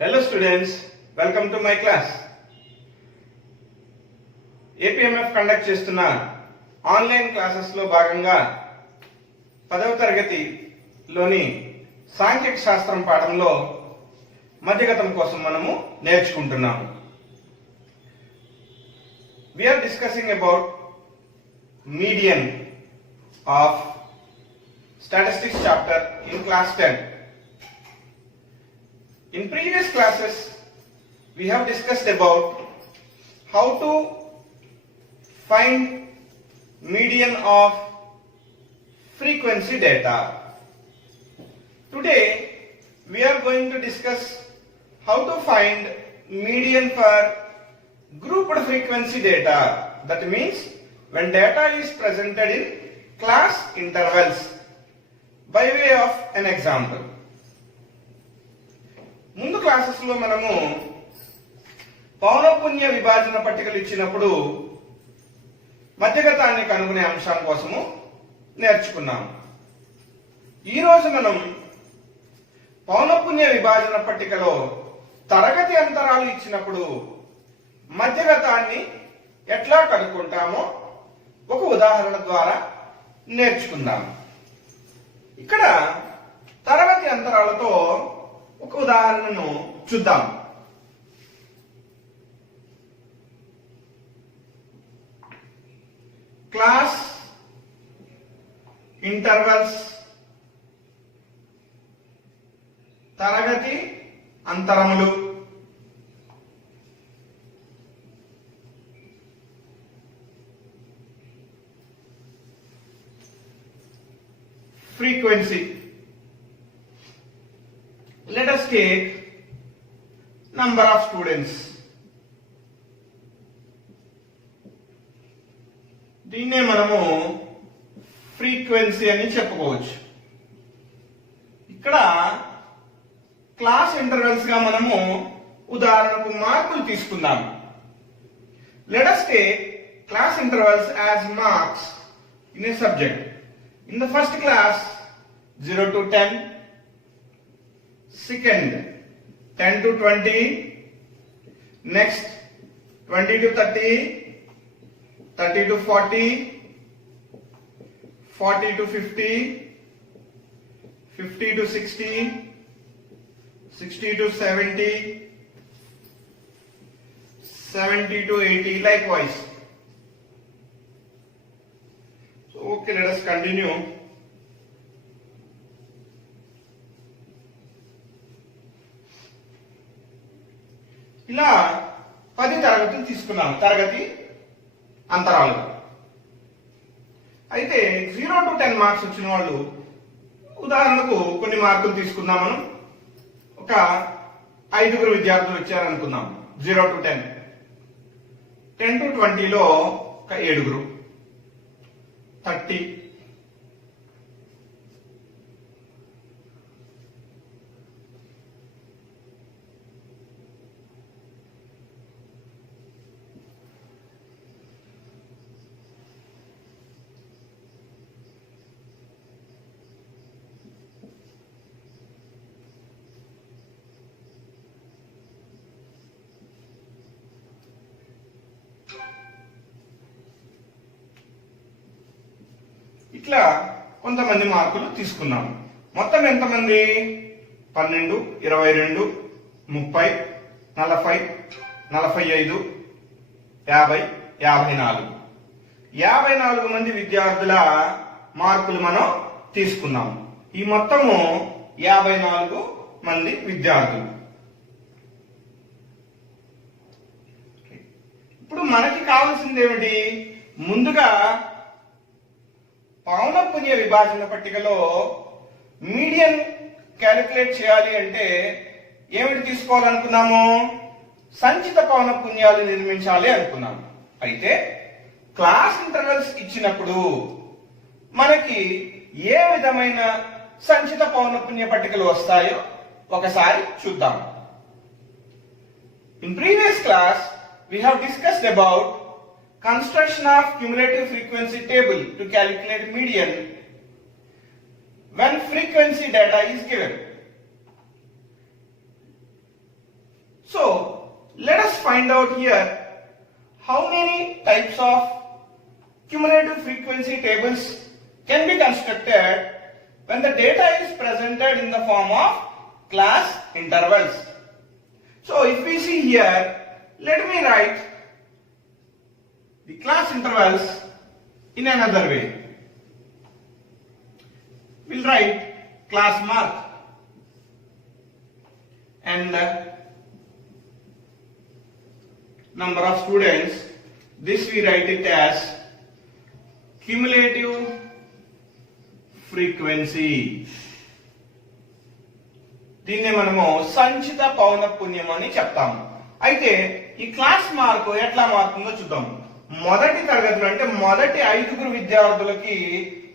Hello students, welcome to my class. APMF conduct చేస్తున్న online classes లో భాగంగా 10వ తరగతిలోని సాంఖ్యక శాస్త్రం పాఠంలో మధ్యగతం కోసం మనము నేర్చుకుంటున్నాము. We are discussing about median of statistics chapter in class 10. In previous classes, we have discussed about how to find median of frequency data. Today, we are going to discuss how to find median for grouped frequency data. That means when data is presented in class intervals. By way of an example. ముందు క్లాసెస్ లో మనము పౌనఃపున్య విభాజన పట్టికలు ఇచ్చినప్పుడు మధ్యగతాన్ని కనుగొనే అంశం కోసము నేర్చుకున్నాము. ఈ రోజు మనం పౌనఃపున్య విభాజన పట్టికలో తరగతి అంతరాలు ఇచ్చినప్పుడు మధ్యగతాన్ని ఎట్లా కనుక్కుంటామో ఒక ఉదాహరణ ద్వారా నేర్చుకుందాము. ఇక్కడ తరగతి అంతరాలతో ఒక ఉదాహరణను చూద్దాం. క్లాస్ ఇంటర్వల్స్ తరగతి అంతరములు frequency. Let us take number of students. దీన్నే మనము ఫ్రీక్వెన్సీ అని చెప్పుకోవచ్చు. ఇక్కడ క్లాస్ ఇంటర్వెల్స్ గా మనము ఉదాహరణకు మార్కులు తీసుకుందాం. Let us take class intervals as marks in a subject. In the first class, 0 to 10, second 10 to 20, next 20 to 30, 30 to 40, 40 to 50, 50 to 60, 60 to 70, 70 to 80, likewise. So okay, let us continue. ఇలా 10 తరగతులు తీసుకున్నాం తరగతి అంతరాలుగా. అయితే 0 to 10 మార్క్స్ వచ్చిన వాళ్ళు ఉదాహరణకు కొన్ని మార్కులు తీసుకుందాం. మనం ఒక 5 విద్యార్థులు వచ్చారనుకుందాం. 0 to 10, 10 to 20లో ఒక 7, 30, ఇట్లా కొంతమంది మార్కులు తీసుకున్నాం. మొత్తం ఎంతమంది? 12, 22, 30, 40, 45, 50, 54. 54 మంది విద్యార్థుల మార్కులు మనం తీసుకున్నాం. ఈ మొత్తము 54 మంది విద్యార్థులు. ఇప్పుడు మనకి కావాల్సింది ఏమిటి? ముందుగా పౌనఃపున్య విభాజన పట్టికలో మీడియన్ క్యాలిక్యులేట్ చేయాలి అంటే ఏమిటి తీసుకోవాలనుకున్నాము? సంచిత పౌనఃపున్యాలు నిర్మించాలి అనుకున్నాము. అయితే క్లాస్ ఇంటర్వెల్స్ ఇచ్చినప్పుడు మనకి ఏ విధమైన సంచిత పౌనఃపున్య పట్టికలు వస్తాయో ఒకసారి చూద్దాం. In previous class we have discussed about construction of cumulative frequency table to calculate median when frequency data is given. find out here how many types of cumulative frequency tables can be constructed when the data is presented in the form of class intervals. So if we see here, let me write the class intervals in another way. We'll write class mark and number of students. This we write it as cumulative frequency. దీన్ని మనము సంచిత పౌనఃపున్యం అని చెప్తాము. అయితే ఈ class mark ఎట్లా మారుతుందో చూద్దాం. మొదటి తరగతిలో అంటే మొదటి 5 విద్యార్థులకి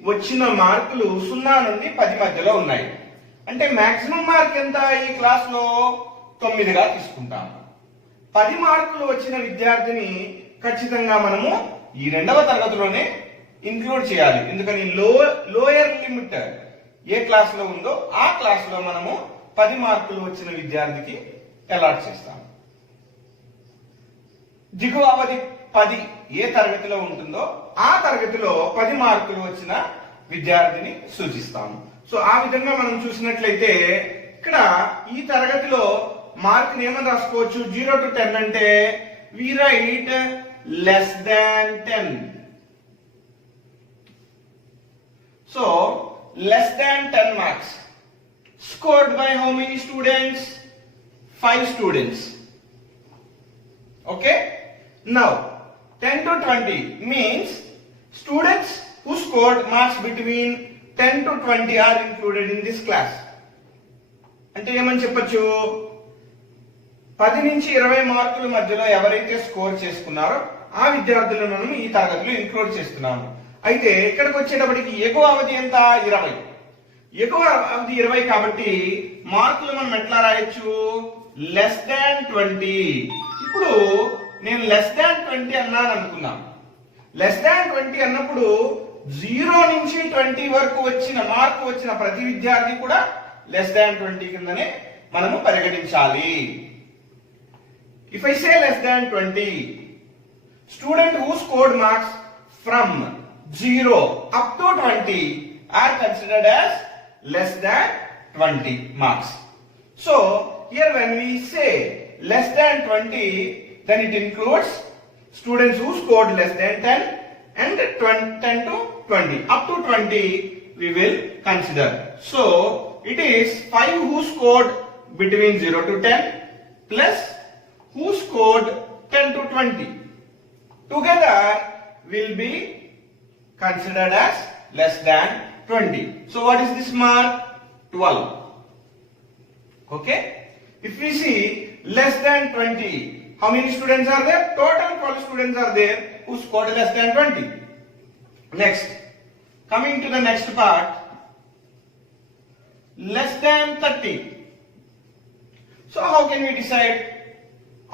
వచ్చిన మార్కులు 0 నుండి 10 మధ్యలో ఉన్నాయి. అంటే మాక్సిమం మార్క్ ఎంత ఈ క్లాస్ లో 9గా తీసుకుంటాము. 10 మార్కులు వచ్చిన విద్యార్థిని ఖచ్చితంగా మనము ఈ 2వ తరగతిలోనే ఇంక్లూడ్ చేయాలి. ఎందుకని లోయర్ లిమిట్ ఏ క్లాస్ లో ఉందో ఆ క్లాస్ లో మనము 10 మార్కులు వచ్చిన విద్యార్థికి అలాట్ చేస్తాము. దిగువ అవధి 10 ఏ తరగతిలో ఉంటుందో ఆ తరగతిలో 10 మార్కులు వచ్చిన విద్యార్థిని సూచిస్తాము. సో ఆ విధంగా మనం చూసినట్లయితే ఇక్కడ ఈ తరగతిలో మార్కుని ఏమని రాసుకోవచ్చు? 0 to 10 అంటే we write less than 10. So less than 10 marks scored by how many students? 5 students. Okay, now 10 to 20 means students who scored marks between 10 to 20 are included in this class. అంటే ఏమని చెప్పొచ్చు? 10 నుంచి 20 మార్కుల మధ్యలో ఎవరైతే స్కోర్ చేసుకున్నారో ఆ విద్యార్థులను మనం ఈ తరగతిలో ఇంక్లూడ్ చేస్తున్నాము. అయితే ఇక్కడికి వచ్చేటప్పటికి ఎగువ అవధి ఎంత? 20. ఎగువ అవధి 20 కాబట్టి మార్కులు మనం ఎట్లా రాయొచ్చు? Less than 20. ఇప్పుడు నేను లెస్ దాన్ 20 అన్నాను అనుకున్నాం. లెస్ దాన్ 20 అన్నప్పుడు 0 నుంచి 20 వరకు వచ్చిన మార్కు వచ్చిన ప్రతి విద్యార్థి కూడా లెస్ దాన్ 20 కిందనే మనము పరిగణించాలి. If I say less than 20, student who scored marks from 0 up to 20 are considered as less than 20 marks. So here when we say less than 20, then it includes students who scored less than 10 and 10 to 20. Up to 20 we will consider. So it is 5 who scored between 0 to 10 plus who scored 10 to 20. Together will be considered as less than 20. So what is this mark? 12. Okay. If we see less than 20, how many students are there? Total 12 students are there who scored less than 20. Next, coming to the next part, less than 30. So how can we decide?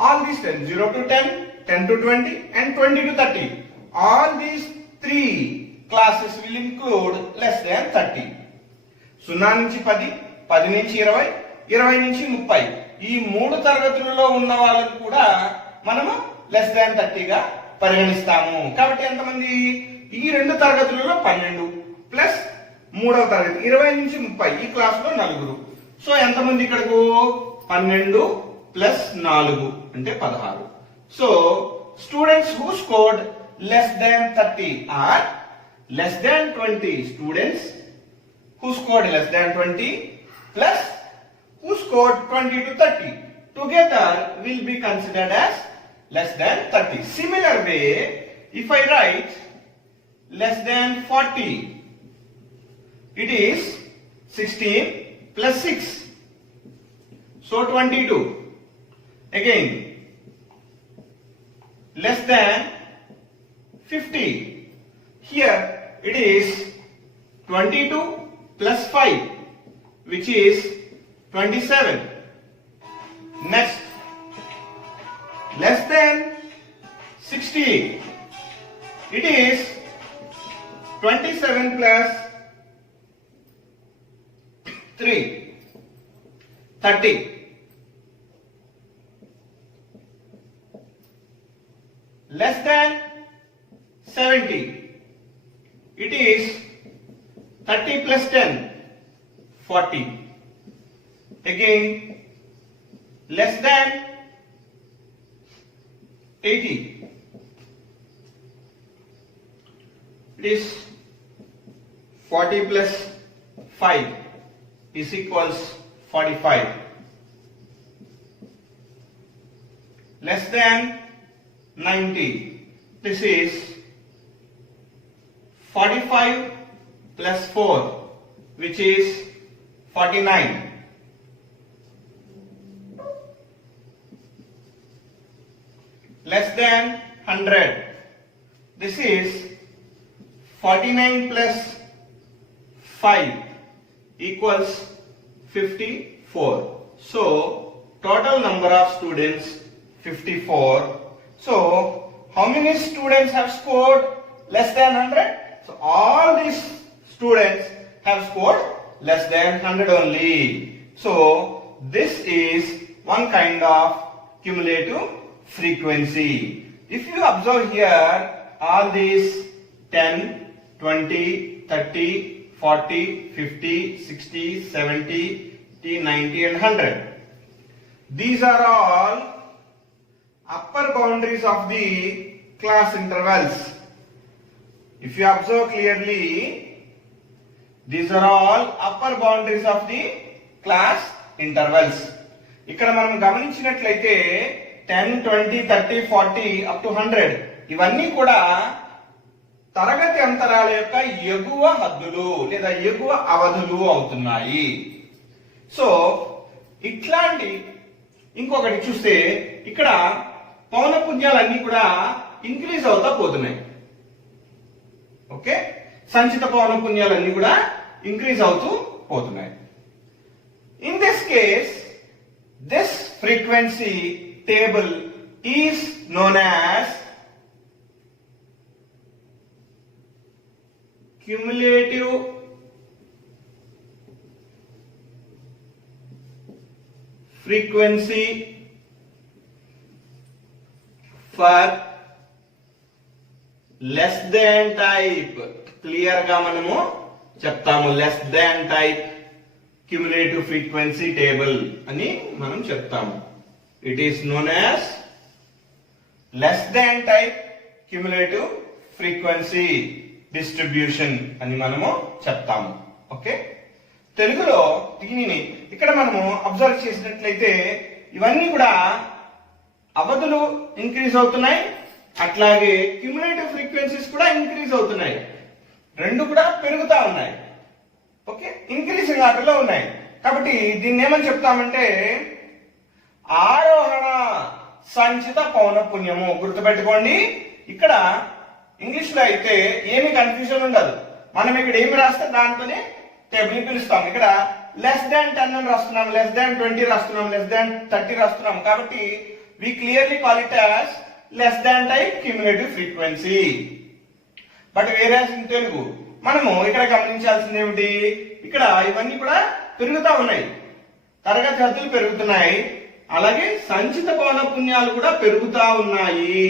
All these 10, 0 to 10, 10 to 20 and 20 to 30. All these 3 classes will include less than 30. 0 నుంచి 10, 10 నుంచి 20, 20 నుంచి 30. ఈ 3 తరగతులలో ఉన్న వాళ్ళని కూడా మనము less than 30 గా పరిగణిస్తాము. కాబట్టి ఎంతమంది? ఈ 2 తరగతులలో 12 ప్లస్ 3వ తరగతి 20 నుంచి 30 ఈ క్లాస్ లో 4. సో ఎంతమంది ఇక్కడకు? 12 ప్లస్ 4 అంటే 16. So students who scored less than 30 are less than 20 students who scored less than 20 plus who scored 20 to 30. Together will be considered as less than 30. Similar way, if I write less than 40, it is 16 plus 6. So 22. Again, less than 50. Here it is 22 plus 5, which is 27. Next, less than 60. It is 27 plus 3, 30. than 70. It is 30 plus 10, 40. Again, less than 80. It is 40 plus 5 is equals 45. Less than 90. This is 45 plus 4, which is 49. Less than 100. This is 49 plus 5 equals 54. So total number of students 54. So how many students have scored less than 100? So all these students have scored less than 100 only. So this is one kind of cumulative frequency. If you observe here, all these 10, 20, 30, 40, 50, 60, 70, 80, 90 and 100. These are all upper boundaries of the class intervals. If you observe clearly, these are all upper boundaries of the class intervals. ఇక్కడ మనం గమనించినట్లయితే 10, 20, 30, 40 up to 100 ఇవన్నీ కూడా తరగతి అంతరాల యొక్క ఎగువ హద్దులు లేదా ఎగువ అవధులు అవుతున్నాయి. సో ఇట్లాంటి ఇంకొకటి చూస్తే ఇక్కడ పౌనపున్యాలన్నీ కూడా ఇంక్రీజ్ అవుతా పోతున్నాయి. ఓకే, సంచిత పౌనపున్యాలన్నీ కూడా ఇంక్రీజ్ అవుతూ పోతున్నాయి. In this case this frequency table is known as cumulative frequency for less than type. Clear గా మనము చెప్తాము less than type cumulative frequency table అని మనం చెప్తాము. It is known as less than type cumulative frequency distribution అని మనము చెప్తాము. ఓకే, తెలుగులో దీనిని ఇక్కడ మనము అబ్జర్వ్ చేసినట్లయితే ఇవన్నీ కూడా అవధులు ఇంక్రీజ్ అవుతున్నాయి, అట్లాగే క్యుములేటివ్ ఫ్రీక్వెన్సీస్ కూడా ఇంక్రీజ్ అవుతున్నాయి. రెండు కూడా పెరుగుతా ఉన్నాయి. ఓకే, ఇంక్రీజింగ్ ఆర్డర్ లో ఉన్నాయి. కాబట్టి దీన్ని ఏమని చెప్తామంటే ఆరోహణ సంచిత పౌనఃపున్యము. గుర్తుపెట్టుకోండి, ఇక్కడ ఇంగ్లీష్ లో అయితే ఏమి కన్ఫ్యూజన్ ఉండదు. మనం ఇక్కడ ఏమి రాస్తే దాంతోనే టేబుల్ పిలుస్తాం. ఇక్కడ లెస్ దాన్ 10 అని రాస్తున్నాం, లెస్ దాన్ 20 రాస్తున్నాం, లెస్ దాన్ 30 రాస్తున్నాం. కాబట్టి we clearly call it as less than type cumulative frequency. But whereas in Telugu మనము ఇక్కడ గమనించాల్సింది ఏమిటి, ఇక్కడ ఇవన్నీ కూడా పెరుగుతా ఉన్నాయి, తరగతి హద్దులు పెరుగుతున్నాయి, అలాగే సంచిత పౌనఃపున్యాలు కూడా పెరుగుతా ఉన్నాయి.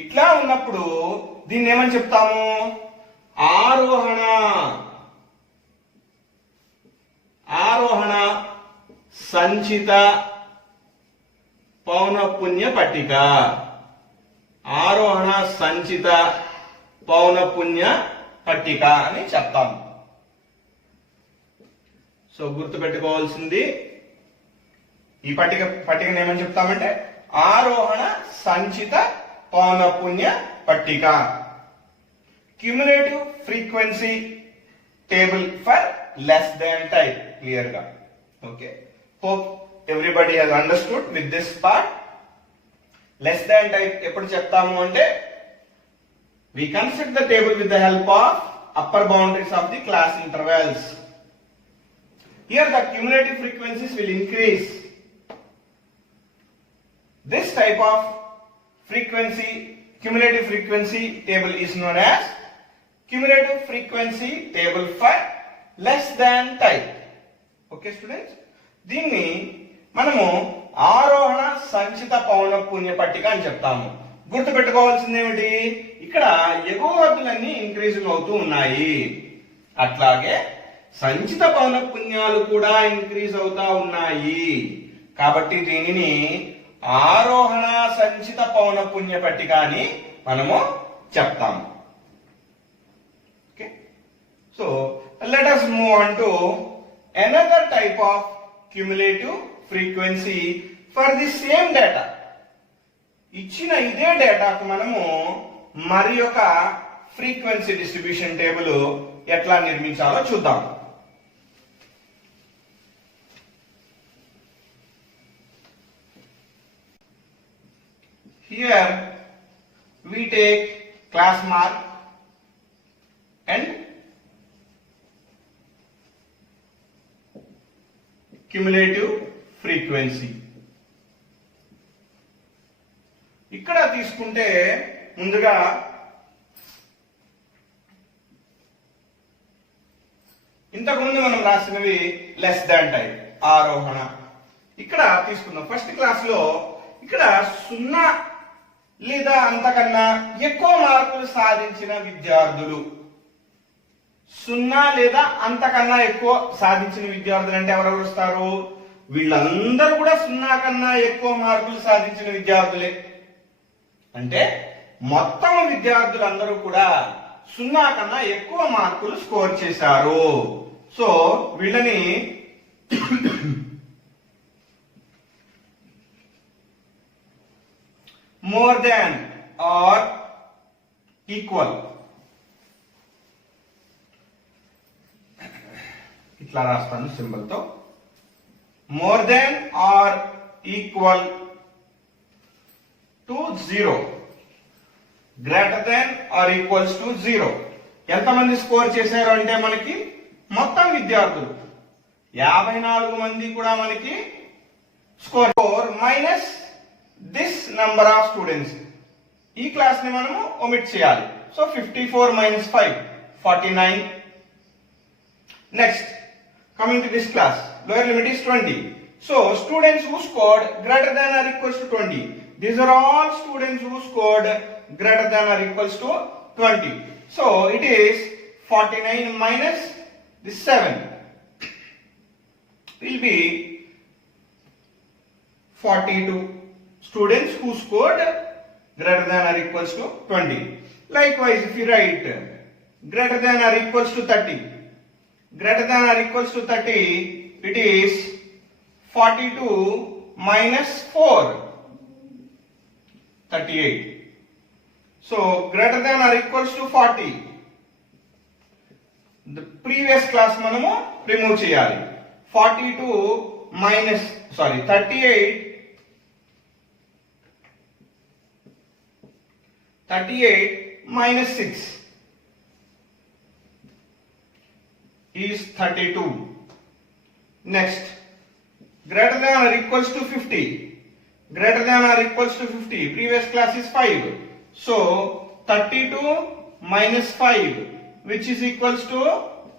ఇట్లా ఉన్నప్పుడు దీన్ని ఏమని చెప్తాము, ఆరోహణ ఆరోహణ సంచిత పౌనఃపున్య పట్టిక. ఆరోహణ సంచిత పౌనఃపున్య పట్టిక అని చెప్తాము. సో గుర్తుపెట్టుకోవాల్సింది ఈ పట్టికను ఏమని చెప్తామంటే ఆరోహణ సంచిత పౌనఃపున్య పట్టిక. Cumulative frequency table for less than type. Clear గా okay. Hope everybody has understood with this part. Less than type ఎప్పుడు చెప్తాము అంటే we construct the table with the help of upper boundaries of the class intervals. Here the cumulative frequencies will increase. This type of frequency, cumulative frequency table is known as cumulative frequency table for less than type. Okay students, దీన్ని మనము ఆరోహణ సంచిత పౌనఃపున్య పట్టిక అని చెప్తాము. గుర్తుపెట్టుకోవాల్సింది ఏమిటి, ఇక్కడ ఎగువ హద్దులన్నీ ఇంక్రీజింగ్ అవుతూ ఉన్నాయి. అట్లాగే సంచిత పౌనఃపున్యాలు కూడా ఇంక్రీజ్ అవుతా ఉన్నాయి. కాబట్టి దీనిని ఆరోహణ సంచిత పౌనఃపున్య పట్టిక అని మనము చెప్తాము. Okay, so let us move on to another type of cumulative frequency for the same data. ఇచ్చిన ఇదే డేటాకు మనము మరి ఒక ఫ్రీక్వెన్సీ డిస్ట్రిబ్యూషన్ టేబుల్ ఎట్లా నిర్మించాలో చూద్దాం. Here we take class mark and cumulative frequency. ఇక్కడ తీసుకుంటే ముందుగా ఇంతకుముందు మనం రాసినవి లెస్ దాన్ టైప్ ఆరోహణ. ఇక్కడ తీసుకుందాం. ఫస్ట్ క్లాస్ లో ఇక్కడ 0 లేదా అంతకన్నా ఎక్కువ మార్కులు సాధించిన విద్యార్థులు, 0 లేదా అంతకన్నా ఎక్కువ సాధించిన విద్యార్థులు అంటే ఎవరెవరు వస్తారు? వీళ్ళందరూ కూడా 0 కన్నా ఎక్కువ మార్కులు సాధించిన విద్యార్థులే. అంటే మొత్తం విద్యార్థులందరూ కూడా 0 కన్నా ఎక్కువ మార్కులు స్కోర్ చేశారు. సో వీళ్ళని మోర్ దాన్ ఆర్ ఈక్వల్, ఇట్లా రాస్తాను సింబల్ తో, more than or equal to 0, greater than or equals to 0. ఎంతమంది స్కోర్ చేశారు అంటే మనకి మొత్తం విద్యార్థులు 54 మంది కూడా మనకి score minus this number of students. ఈ క్లాస్ ని మనము ఒమిట్ చేయాలి. సో 54 minus 5 49. Next coming to this class, lower limit is 20. So students who scored greater than or equals to 20, these are all students who scored greater than or equals to 20. So it is 49 minus this 7 will be 42 students who scored greater than or equals to 20. Likewise, if you write greater than or equals to 30, greater than or equals to 30, it is 42 minus 4, 38. So greater than or equals to 40. The previous class మనము రిమూవ్ చేయాలి. 42 minus 38 minus 6 is 32. Next, greater than or equals to 50. Greater than or equals to 50. Previous class is 5. So 32 minus 5, which is equals to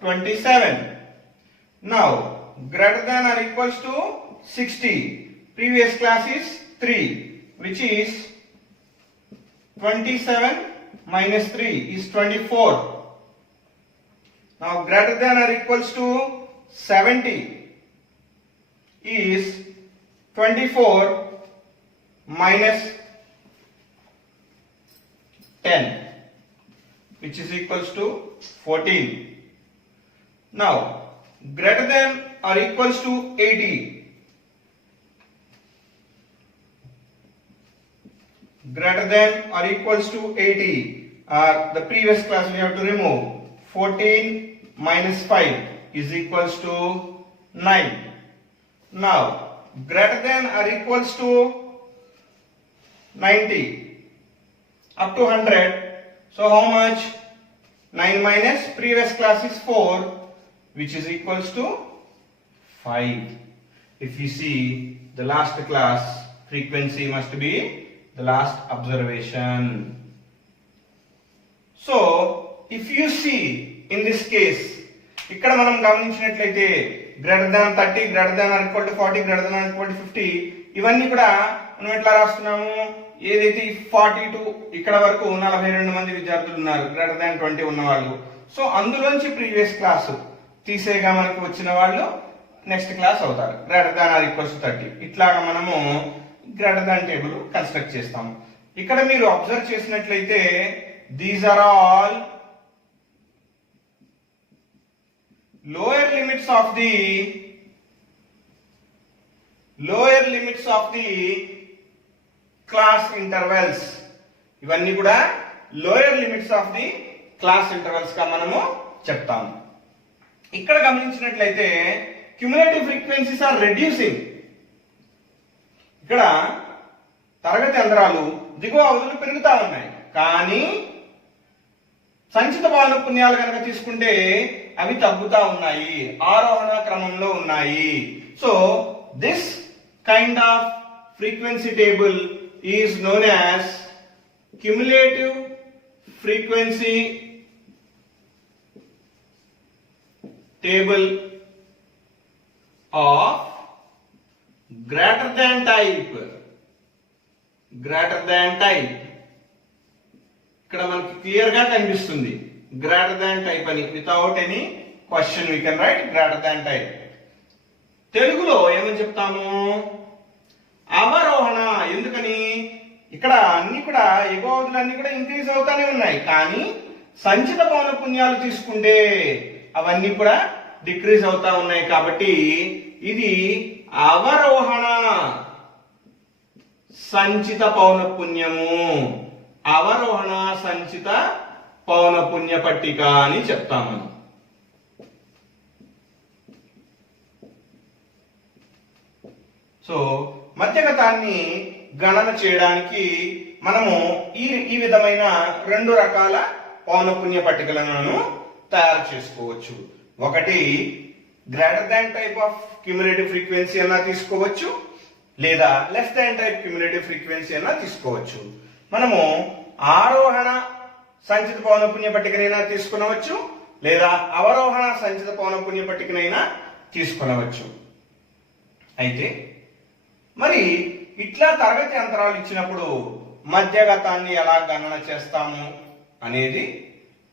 27. Now greater than or equals to 60. Previous class is 3, which is 27 minus 3 is 24. Now greater than or equals to 70 is 24 minus 10, which is equals to 14. Now greater than or equals to 80. Greater than or equals to 80. The previous class we have to remove. 14 minus 5 is equals to 9. Now greater than or equals to 90 up to 100. So how much? 9 minus previous class is 4, which is equals to 5. If you see the last class, frequency must be the last observation. So if you see in this case, ఇక్కడ మనం గమనించినట్లయితే greater than 30, greater than or equal to 40, greater than or equal to 50, ఇవన్నీ కూడా మనం ఎట్లా రాస్తున్నాము? ఏదైతే 42 ఇక్కడ వరకు 42 మంది విద్యార్థులు ఉన్నారు గ్రేటర్ దాన్ 20 ఉన్న వాళ్ళు. సో అందులోంచి ప్రీవియస్ క్లాస్ తీసేగా మనకు వచ్చిన వాళ్ళు నెక్స్ట్ క్లాస్ అవుతారు గ్రేటర్ దాన్ ఆర్ ఈక్వల్స్ 30. ఇట్లాగా మనము గ్రేటర్ దాన్ టేబుల్ కన్స్ట్రక్ట్ చేస్తాము. ఇక్కడ మీరు అబ్జర్వ్ చేసినట్లయితే these are all lower limits of the class intervals. ఇవన్నీ కూడా lower limits of the class intervals గా మనము చెప్తాము. ఇక్కడ గమనించినట్లయితే క్యుములేటివ్ ఫ్రీక్వెన్సీస్ ఆర్ రెడ్యూసింగ్. ఇక్కడ తరగతి అంతరాలు దిగువ అవధులు పెరుగుతా ఉన్నాయి, కానీ సంచిత పౌనఃపున్యాలు కనుక తీసుకుంటే అవి తగ్గుతా ఉన్నాయి, ఆరోహణ క్రమంలో ఉన్నాయి. So this kind off frequency table is known as cumulative frequency table of greater than type. ఇక్కడ మనకి క్లియర్ గా కనిపిస్తుంది గ్రేటర్ దాన్ టైప్ అని. Without any question we can write greater than type. తెలుగులో ఏమని చెప్తాము? అవరోహణ. ఎందుకని? ఇక్కడ అన్ని కూడా ఎగువదులన్నీ కూడా ఇంక్రీజ్ అవుతానే ఉన్నాయి, కానీ సంచిత పౌనఃపున్యాలు తీసుకుంటే అవన్నీ కూడా డిక్రీజ్ అవుతా ఉన్నాయి. కాబట్టి ఇది అవరోహణ సంచిత పౌనఃపున్యము, అవరోహణ సంచిత పౌనఃపున్య పట్టిక అని చెప్తాము. సో మధ్యగతాన్ని గణన చేయడానికి మనము ఈ విధమైన రెండు రకాల పౌనఃపున్య పట్టికలను తయారు చేసుకోవచ్చు. ఒకటి greater than type of cumulative frequency అన్నా తీసుకోవచ్చు, లేదా less than type cumulative frequency అన్నా తీసుకోవచ్చు. మనము ఆరోహణ సంచిత పౌనఃపున్య పట్టికనైనా తీసుకునవచ్చు, లేదా అవరోహణ సంచిత పౌనఃపున్య పట్టికనైనా తీసుకునవచ్చు. అయితే మరి ఇట్లా తరగతి అంతరాలు ఇచ్చినప్పుడు మధ్యగతాన్ని ఎలా గణన చేస్తాము అనేది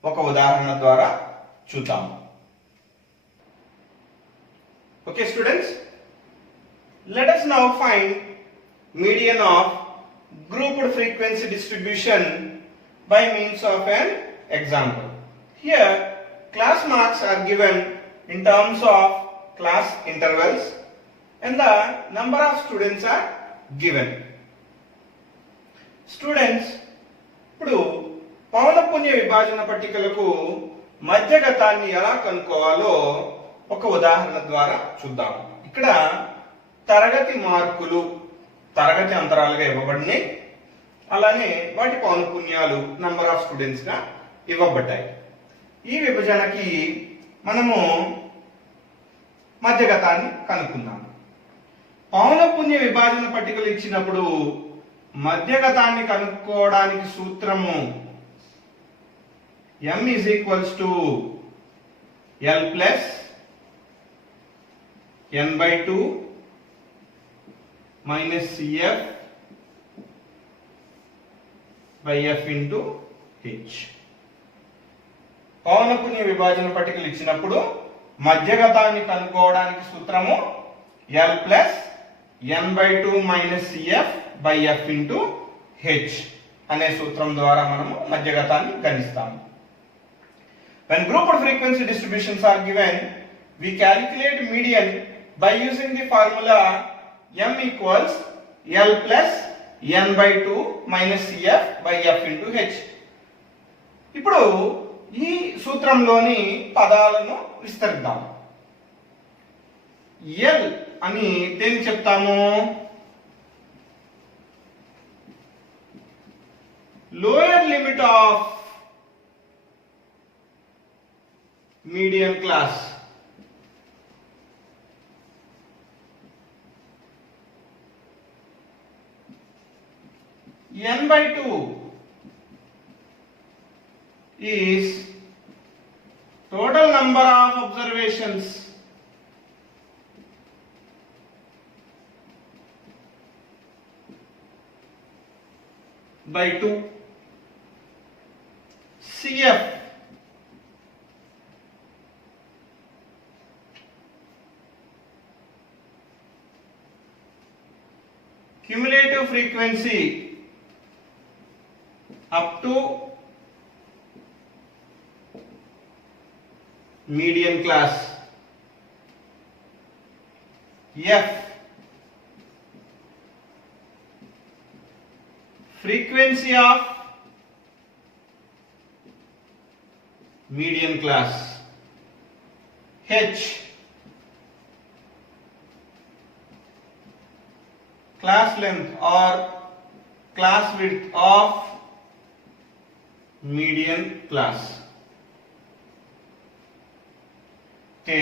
ఒక ఉదాహరణ ద్వారా చూద్దాము. Okay students, let us now find median of grouped frequency distribution by means of an example. Here class marks are given in terms of class intervals and the number of students are given. Students, ఇప్పుడు పౌనఃపున్య విభాజన పట్టికలకు మధ్యగతాన్ని ఎలా కనుక్కోవాలో ఒక ఉదాహరణ ద్వారా చూద్దాం. ఇక్కడ తరగతి మార్కులు తరగతి అంతరాలుగా ఇవ్వబడినాయి, అలానే వాటి పౌనఃపున్యాలు నంబర్ ఆఫ్ స్టూడెంట్స్ గా ఇవ్వబడ్డాయి. ఈ విభజనకి మనము మధ్యగతాన్ని కనుక్కుందాం. పౌనఃపున్య విభాజన పట్టికలు ఇచ్చినప్పుడు మధ్యగతాన్ని కనుక్కోవడానికి సూత్రము m is equals to l plus n by 2 minus cf by f into h. పౌనఃపున్య విభాజన పట్టికలు ఇచ్చినప్పుడు మధ్యగతాన్ని కనుక్కోవడానికి సూత్రము l plus n by 2 minus cf by f into h అనే సూత్రం ద్వారా మనము మధ్యగతాన్ని గణిస్తాము. When grouped frequency distributions are given, we calculate median by using the formula m equals l plus n by 2 minus cf by f into h. ఇప్పుడు ఈ సూత్రంలోని పదాలను విస్తరిద్దాం. l అని దేన్ని చెప్తాము? Lower limit of median class. n by 2 is total number of observations by 2. CF cumulative frequency up to median class. F frequency of median class. H class length or class width of median class. Okay,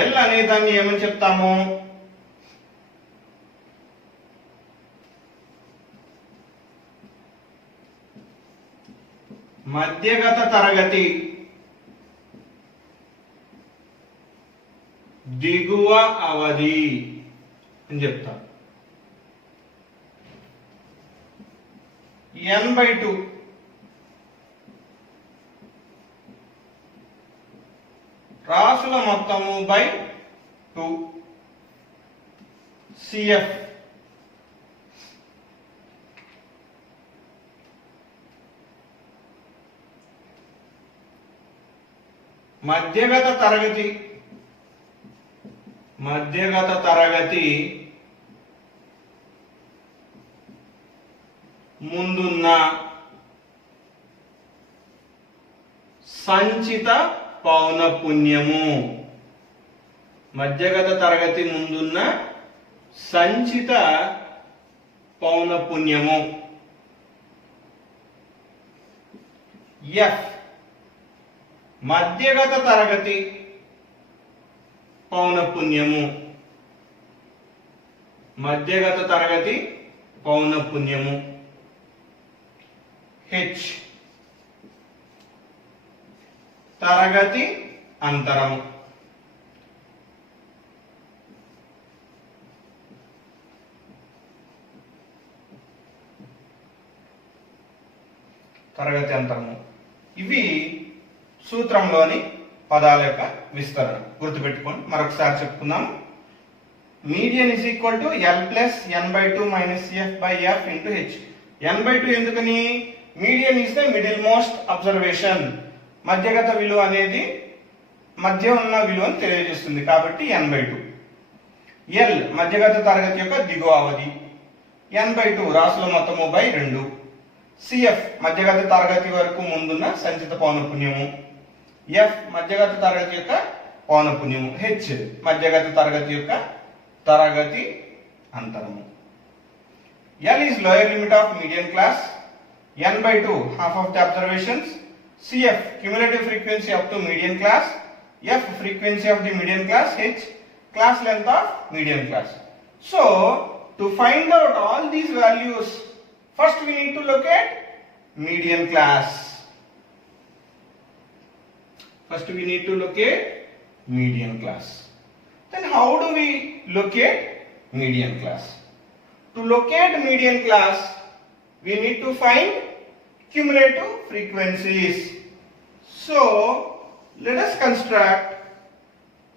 L అనే దాన్ని ఏమని చెప్తాము? మధ్యగత తరగతి దిగువ అవధి అని చెప్తాం. n/2 రాసుల మొత్తము బై 2. CF మధ్యగత తరగతి ముందున్న సంచిత పౌనఃపున్యము. మధ్యగత తరగతి ముందున్న సంచిత పౌనఃపున్యము. F మధ్యగత తరగతి పౌనఃపున్యము. మధ్యగత తరగతి పౌనఃపున్యము. H తరగతి అంతరము. తరగతి అంతరము. ఇవి సూత్రంలోని పదాల యొక్క విస్తరణ. గుర్తుపెట్టుకోండి, మరొకసారి చెప్పుకుందాం. Median is equal to l plus n/2 minus f by f into h. n/2 ఎందుకని? Median is the middle most observation. మధ్యగత విలువ అనేది మధ్య ఉన్న విలువను తెలియజేస్తుంది కాబట్టి n/2. ఎల్ మధ్యగత తరగతి యొక్క దిగువ అవధి. n/2 రాసుల మొత్తము బై 2. CF మధ్యగత తరగతి వరకు ముందున్న సంచిత పౌనఃపున్యము. F మధ్యగత తరగతి యొక్క పౌనఃపున్యము. H మధ్యగత తరగతి యొక్క తరగతి అంతరము. L is lower limit of median class. n/2 half of the observations. CF cumulative frequency up to median class. F frequency of the median class. H class length of median class. So to find out all these values, first we need to locate median class. First we need to locate median class. Then how do we locate median class? To locate median class, we need to find cumulative frequencies. So let us construct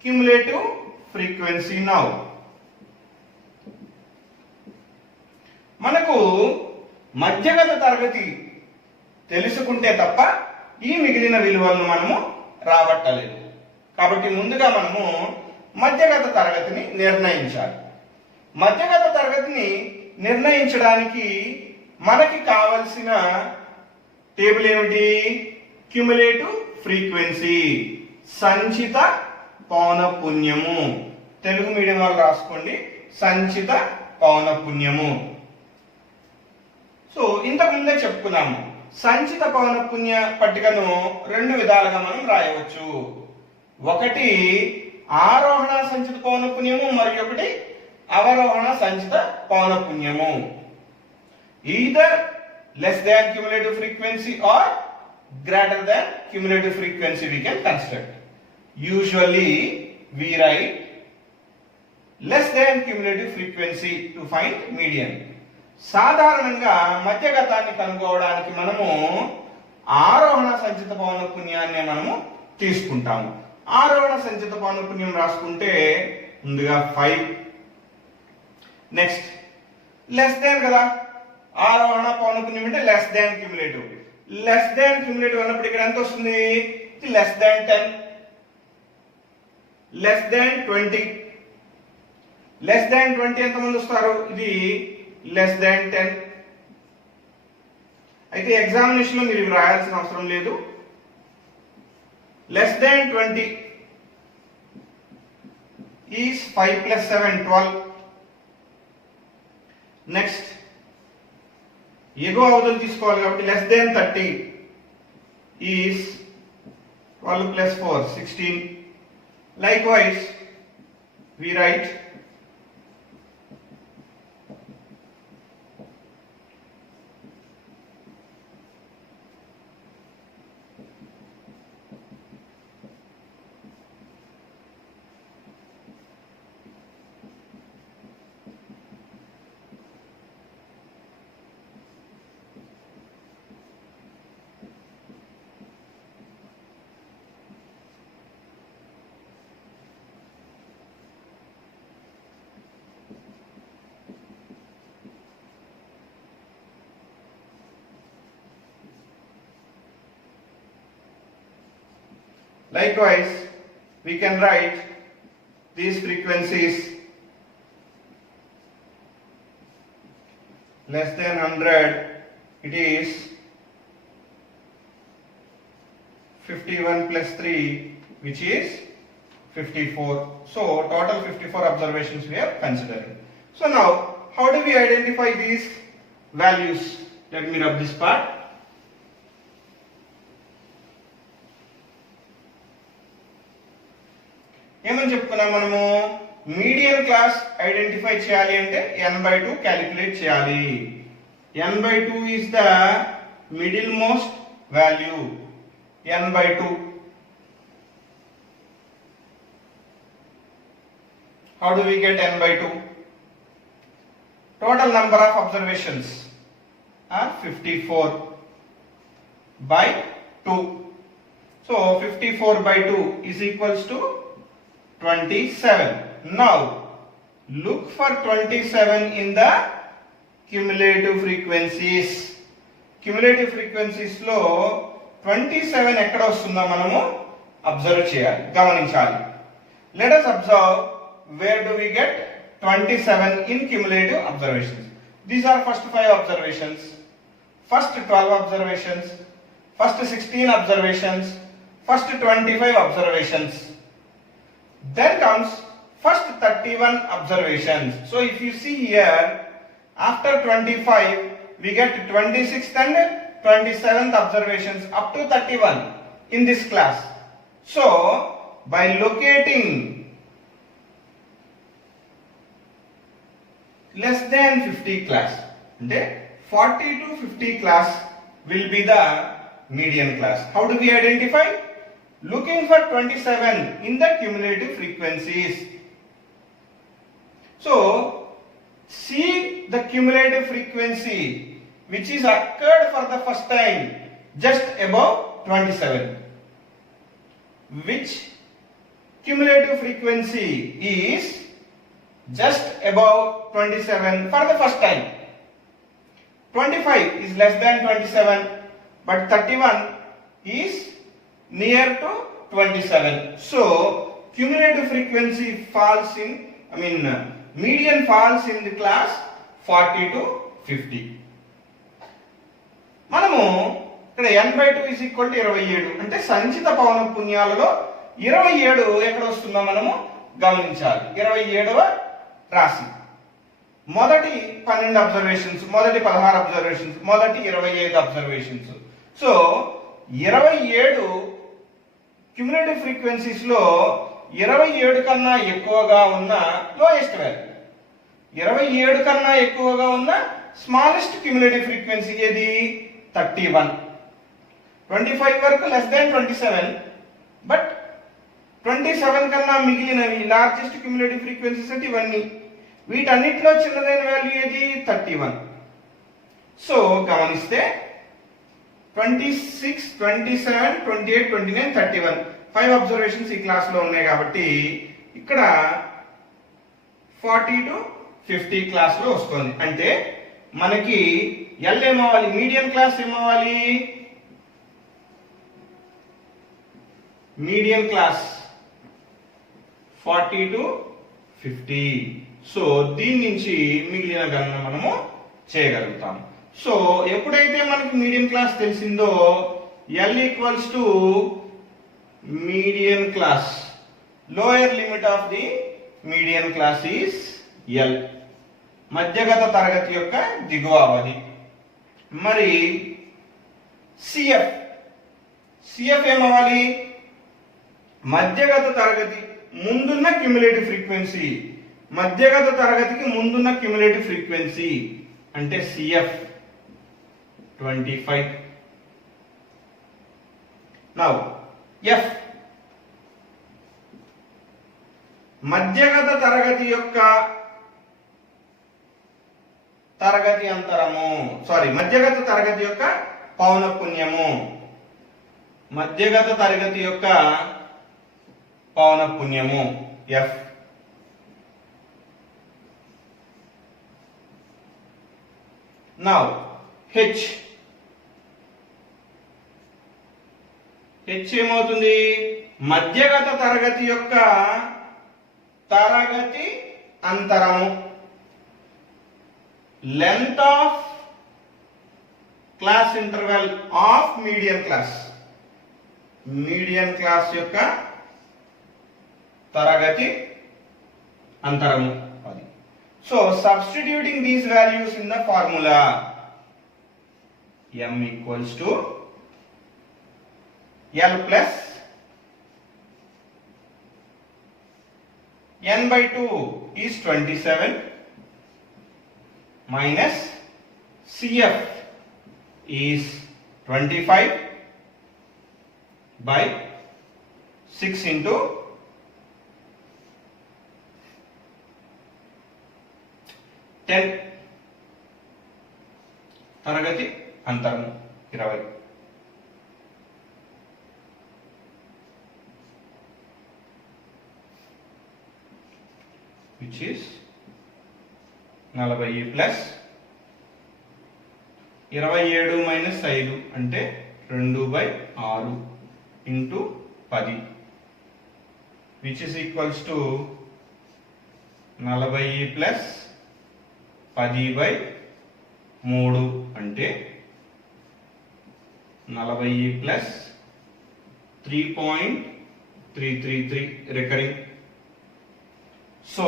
cumulative frequency now. మనకు మధ్యగత తరగతి తెలుసుకుంటే తప్ప ఈ మిగిలిన విలువలను మనము రాబట్టలేదు. కాబట్టి ముందుగా మనము మధ్యగత తరగతిని నిర్ణయించాలి. మధ్యగత తరగతిని నిర్ణయించడానికి మనకి కావలసిన టేబుల్ ఏమిటి? క్యుములేటివ్ ఫ్రీక్వెన్సీ, సంచిత పౌనఃపున్యము. తెలుగు మీడియం వాళ్ళు రాసుకోండి, సంచిత పౌనఃపున్యము. సో ఇంతకు ముందే చెప్పుకున్నాము, సంచిత పౌనఃపున్య పట్టికను రెండు విధాలుగా మనం రాయవచ్చు. ఒకటి ఆరోహణ సంచిత పౌనఃపున్యము, మరి ఒకటి అవరోహణ సంచిత పౌనఃపున్యము. either less than cumulative frequency or greater than cumulative frequency we can construct. Usually we write less than cumulative frequency to find median. సాధారణంగా మధ్యగతాన్ని కనుగొనడానికి మనము ఆరోహణ సంచిత పౌనఃపున్యాన్ని మనము తీసుకుంటాము. ఆరోహణ సంచిత పౌనఃపున్యం రాసుకుంటే ముందుగా 5, నెక్స్ట్ లెస్ దాన్ కదా, ఆరోహణ పౌనఃపున్యం అంటే less than cumulative. Less than cumulative అన్నప్పుడు ఇక్కడ ఎంత వస్తుంది? Less than 10, less than 20. Less than 20 ఎంతమంది వస్తారు? ఇది లెస్ దాన్ 10. అయితే ఎగ్జామినేషన్ లో మీరు ఇవి రాయాల్సిన అవసరం లేదు. లెస్ దాన్ 20 ఈస్ 5 + 7 12. నెక్స్ట్ ఎగువ అవధులు తీసుకోవాలి కాబట్టి లెస్ దాన్ 30 ఈస్ 12 + 4 16. Likewise, we write Likewise, we can write these frequencies less than 100, it is 51 + 3, which is 54. So total 54 observations we are considering. So now, how do we identify these values? Let me rub this part. ఏమని చెప్పుకున్నాం మనము? Median class identify చేయాలి అంటే n/2 calculate చేయాలి. n/2 is the middle most value. n/2. How do we get n/2? Total number of observations are 54/2. So 54/2 is equals to 27. Now look for 27 in the cumulative frequencies. Cumulative frequencies లో 27 ఎక్కడ వస్తుందో మనము అబ్జర్వ్ చేయాలి, గమనించాలి. Let us observe where do we get 27 in cumulative observations. These are first 5 observations, first 12 observations, first 16 observations, first 25 observations. Then comes first 31 observations. So if you see here, after 25 we get 26th and 27th observations up to 31 in this class. So by locating less than 50 class, అంటే 40 to 50 class will be the median class. How do we identify? Looking for 27 in the cumulative frequencies. So see the cumulative frequency which is occurred for the first time just above 27. Which cumulative frequency is just above 27 for the first time? 25 is less than 27, but 31 is near to 27. So cumulative frequency falls in, median falls in the class 40 to 50. మనము ఇక్కడ n/2 is equal to 27 అంటే సంచిత పౌనఃపున్యాలలో 27 ఎక్కడ వస్తుందో మనము గమనించాలి. 27వ రాశి, మొదటి 12 అబ్జర్వేషన్స్, మొదటి 16 అబ్జర్వేషన్స్, మొదటి 25 అబ్జర్వేషన్స్. సో 27 క్యుములేటివ్ ఫ్రీక్వెన్సీస్ లో 27 కన్నా ఎక్కువగా ఉన్న లోయెస్ట్ వాల్యూ, 27 కన్నా ఎక్కువగా ఉన్న స్మాలెస్ట్ క్యుములేటివ్ ఫ్రీక్వెన్సీ ఏది? 31. 25 వరకు లెస్ దాన్ 27, బట్ 27 కన్నా మిగిలినవి లార్జెస్ట్ క్యుములేటివ్ ఫ్రీక్వెన్సీస్ అంటే ఇవన్నీ. వీటన్నిటిలో చిన్నదైన వాల్యూ ఏది? 31. సో గమనిస్తే 26, 27, 28, 29, 31 5 అబ్జర్వేషన్స్ ఈ క్లాస్లో ఉన్నాయి కాబట్టి ఇక్కడ 40 to 50 క్లాస్లో వస్తుంది. అంటే మనకి ఎల్ ఏమవ్వాలి, మీడియం క్లాస్ ఏమవ్వాలి, మీడియం క్లాస్ 40 to 50. సో దీని నుంచి మిగిలిన గణన మనము చేయగలుగుతాం. సో ఎప్పుడైతే మనకి మీడియం క్లాస్ తెలిసిందో l equals to medium class, lower limit of the medium class is l, మధ్యగత తరగతి యొక్క దిగువ అవధి. మరి సిఎఫ్ ఏమవ్వాలి, మధ్యగత తరగతి ముందున్న క్యుములేటివ్ ఫ్రీక్వెన్సీ, మధ్యగత తరగతికి ముందున్న క్యుములేటివ్ ఫ్రీక్వెన్సీ అంటే సిఎఫ్ 25. నౌ ఎఫ్, మధ్యగత తరగతి యొక్క తరగతి అంతరము, మధ్యగత తరగతి యొక్క పౌనఃపున్యము, మధ్యగత తరగతి యొక్క పౌనఃపున్యము ఎఫ్. నౌ హెచ్ ఏమవుతుంది, మధ్యగత తరగతి యొక్క తరగతి అంతరము, length of class interval of medium class యొక్క తరగతి అంతరము అది. So substituting these values in the formula, m equals to L plus n by 2 is 27 minus CF is 25 by 6 into 10 తరగతి అంతరము 20. which is 40 ప్లస్ 27 మైనస్ 5 అంటే 2/6 ఇంటూ 10 which is equals to 40 ప్లస్ 10/3 అంటే 40 ప్లస్ 3.333 రికరింగ్. సో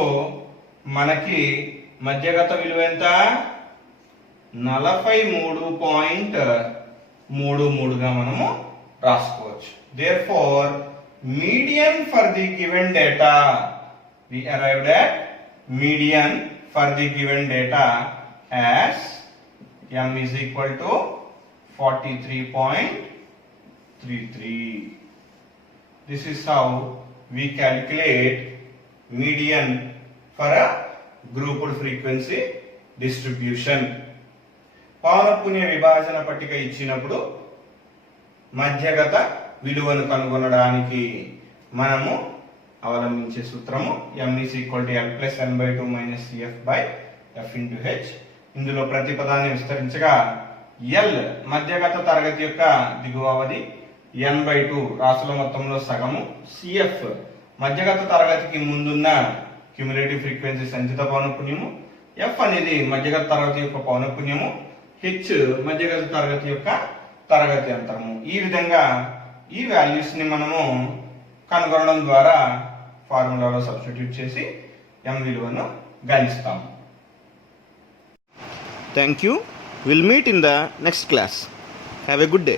మనకి మధ్యగత విలువ ఎంత, 43.33గా మనము రాసుకోవచ్చు. Therefore median for the given data, we arrived at median for the given data as m is equal to 43.33. This is how we calculate median for a grouped frequency distribution. పౌనఃపున్య విభాజన పట్టిక ఇచ్చినప్పుడు మధ్యగత విలువను కనుగొనడానికి మనము అవలంబించే సూత్రము m is equal to L plus n by 2 minus CF by F into H. ఇందులో ప్రతి పదాన్ని విస్తరించగా L మధ్యగత తరగతి యొక్క దిగువ అవధి, n by 2 రాసుల మొత్తంలో సగము, CF మధ్యగత తరగతికి ముందున్న క్యుములేటివ్ ఫ్రీక్వెన్సీ సంచిత పౌనఃపున్యము, F అనేది మధ్యగత తరగతి యొక్క పౌనఃపున్యము, H మధ్యగత తరగతి యొక్క తరగతి అంతరము. ఈ విధంగా ఈ వాల్యూస్ ని మనము కనుగొనడం ద్వారా ఫార్ములాలో సబ్స్టిట్యూట్ చేసి m విలువను గణిస్తాము. Thank you. Will meet in the next class. Have a good day.